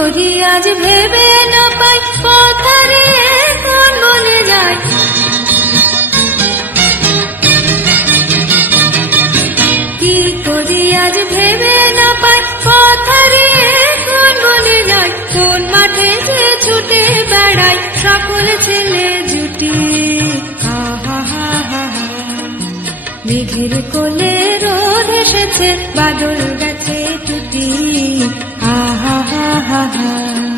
করি, আজ ভেবে না পাই কথারে কোন মনে যায়। কি করি, আজ ভেবে না পাই কথারে কোন মনে যায়। কোন মাঠে যে ছুটে বেড়াই, সকল ছেলে জুটি। মেঘের কোলে রোদ এসেছে, বাদল গেছে টুটি। হা হা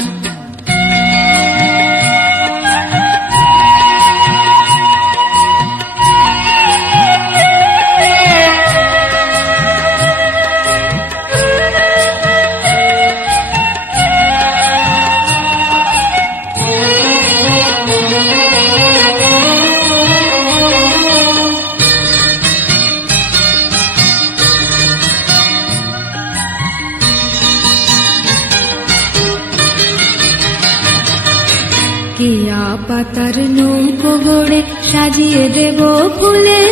কিয়া পাতার নৌকো গড়ে সাজিয়ে দেব ফুলে।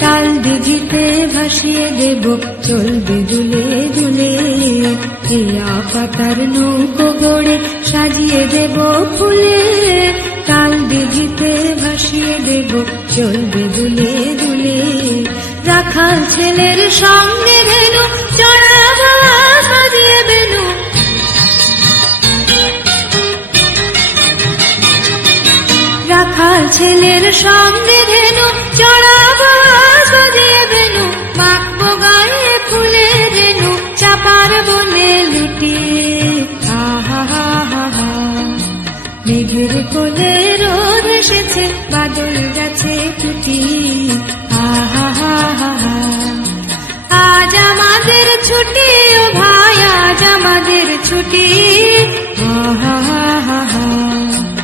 তাল দিঘিতে ভাসিয়ে দেব, চলবে দুলে দুলে। কিয়া পাতার নৌকো গড়ে সাজিয়ে দেব ফুলে। তাল দিঘিতে ভাসিয়ে দেব, চলবে দুলে দুলে। রাখাল ছেলের সঙ্গে ধেনু চড়াবা। ছেলের সঙ্গে ধেনু, চড়াবো সজিয়ে বেনু, মাখবো গায়ে ফুলে রেনু চাপার বনে লুটি। আহা, হা হা হা। মেঘের কোলে রোদ এসেছে, বাদল গেছে টুটি আহা, হা হা হা। আজ আমাদের ছুটি, ও ভাই, আজ আমাদের ছুটি। আহা